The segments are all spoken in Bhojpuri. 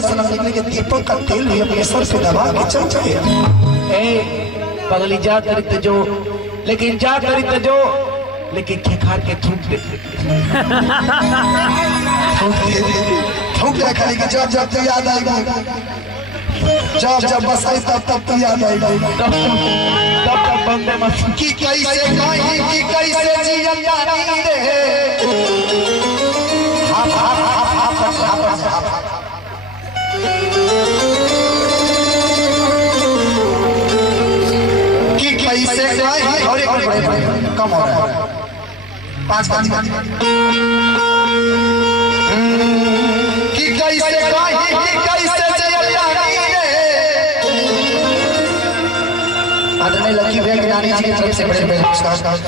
के सनम निकले के दीपक का तेल भी अपने सर से दबा के चल चले। ए पगली जा तरी जो, लेकिन जा तरी जो, लेकिन खेखार के थूक दे। थूक दे खाली के जब जब तो याद आएगा, जब जब बस आई तब तब तो याद आएगा। तब बंदे मत कि कैसे कहीं कि कैसे जिया जानी रे। कि कैसे कहीं और एक कम हो रहा है 5 कि कैसे कहीं कि कैसे जिया जानी रे। आदरणीय लकी भैया गिरानी जी की तरफ से बड़े बड़े पुरस्कार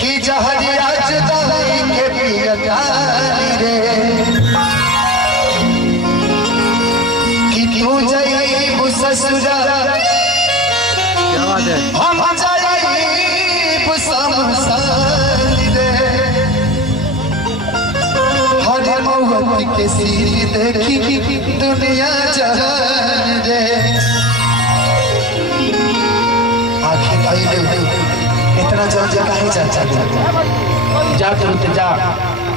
कि जहरिया जुदाई के पिया जानी रे। कि तू जाई ससुरा क्या बात है, हम जाई शमशान रे। हर मौत के सिर देखी दुनिया जहान रे। इतना जल्द काहे चर्चा जा तुरंत जा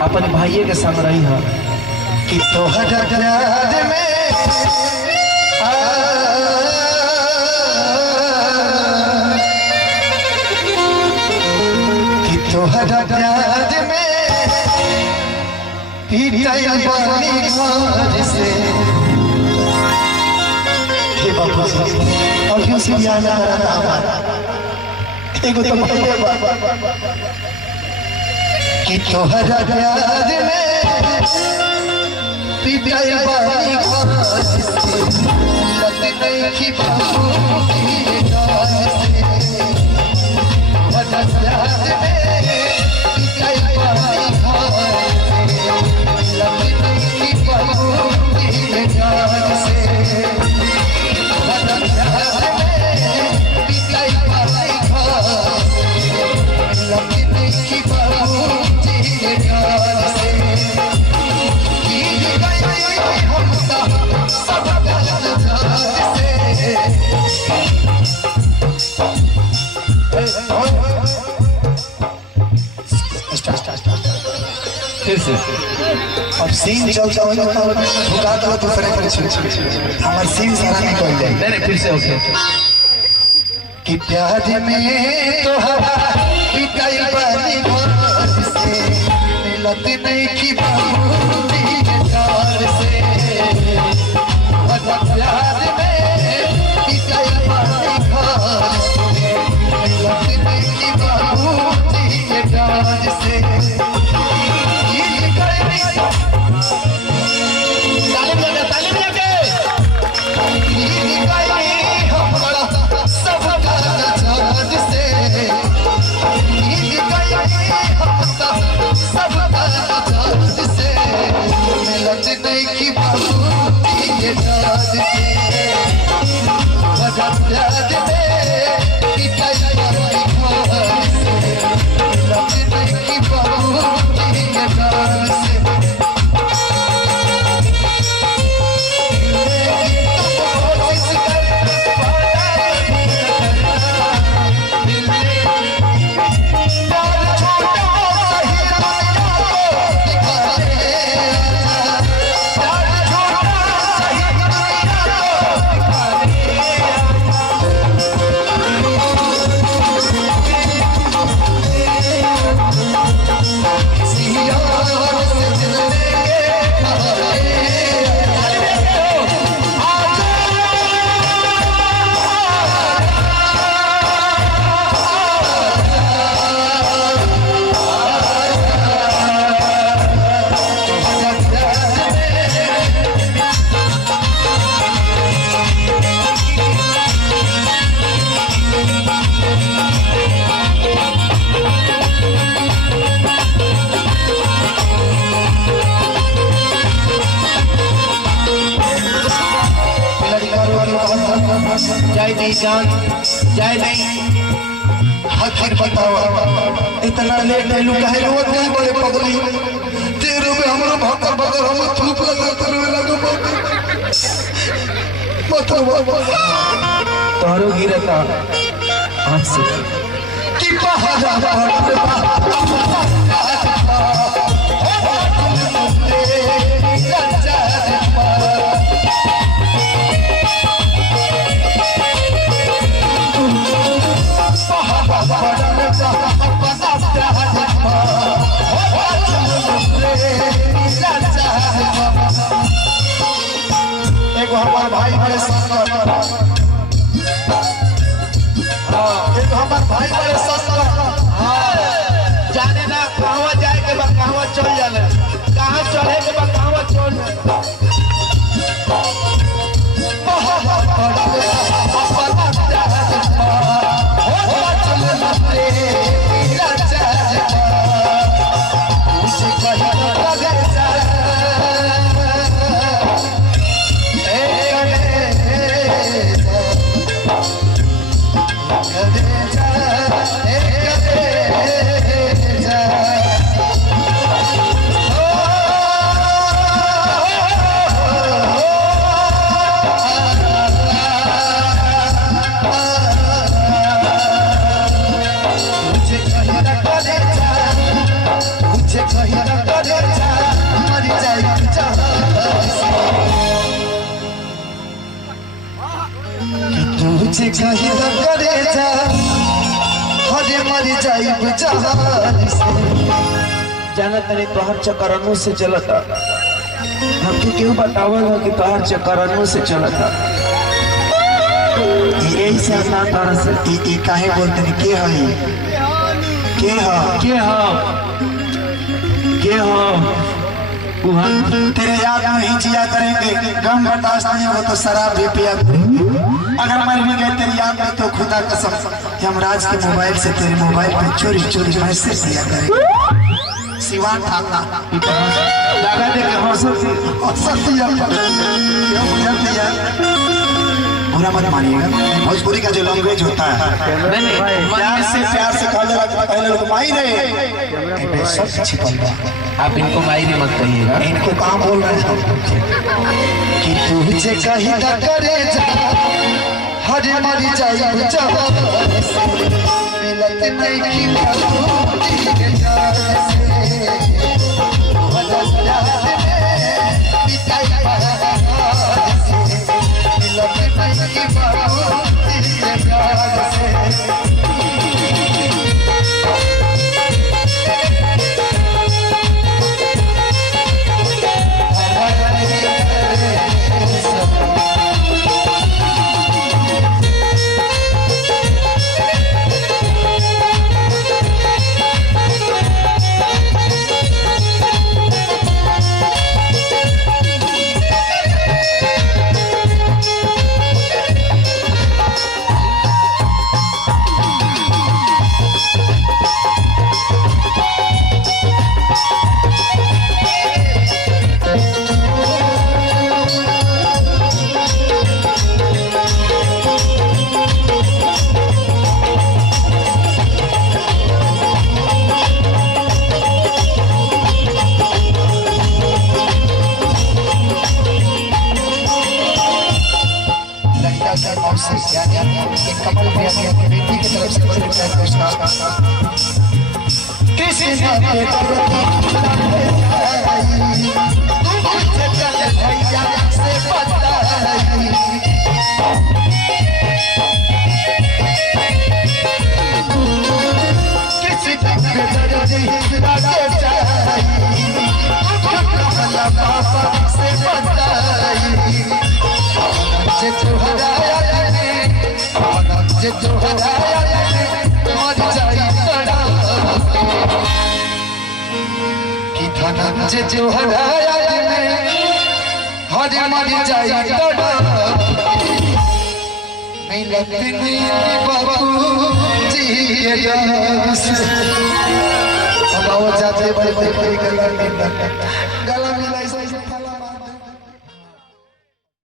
अपने भाइये के संग रही है। कि तोहरा प्यार में कि तोहरा प्यार में पीटाई बानी घर से। हे बाबू अभी से याद आ रहा था एगो तो कि तोहरा प्यार में पिटाई बानी घर से। लत नहीं की बाबू की गाल से। तोहरा प्यार में पिटाई बानी घर से। लत नहीं की बाबू की गाल से। तोहरा प्यार में पिटाई बानी घर से। लत नहीं की बाबू की गाल से। फिर से अब सीन चल जाओ तो भुका दो दूसरे पर हमार सीन सारा निकल जाए। नहीं फिर से ओके। कि प्यार में तोहरा पिटाई बानी घर से। मिलत नहीं की बाबू की गाल से। प्यार में पिटाई बानी घर से। मिलत नहीं की बाबू की गाल से। नहीं की बाबू की याद से। याद में पिटाई बानी घर से। नहीं की बाबू की याद से। जय नहीं जान जय नहीं। आखिर बताओ इतना लेट है लोग कहे रोज नहीं बड़े पगली तेरे में हमरो भक्कर बगर हम थूक लगा तेरे लगो पत्थर बाबा तोहरो गिरता आँख से कि पहाड़ा पर एगो हमार भाई बड़े संस्कार एगो हमार भाई बड़े संस्कार जाने ना कहवा जाए के बाद कहवा चल जाले कहाँ चढ़े के बाद कहवा चल तुझे कहीं न करे जा हरे मर जाई जहान से जाना तनी तोहर चक्करनों से चलता हमके क्यों बतावल हो कि तोहर चक्करनों से चलता यही से ना तरह से ई काहे बोलते हैं के है के हो तेरे याद में ही जिया करेंगे गम बर्दाश्त नहीं हो तो शराब भी पिया करेंगे अगर मर भी गए तेरी याद में तो खुदा कसम यमराज के मोबाइल से तेरे मोबाइल पे चोरी चोरी मैसेज दिया करेंगे सिवान थाना लगा दे के औसत दिया बुरा मत मानिएगा भोजपुरी का जो लैंग्वेज होता है प्यार से पहले लोग माई रहे सब छिपल बा आप इनको माई भी मत कहिएगा इनको काम बोल रहे हैं कि तुझे कहीं न करे जा हरे मरी जाए मिलत नहीं की कमल बेटी की तरफ से जो हराया हरे मर जाए नहीं लगती नहीं बाबू जी जाते बड़े गला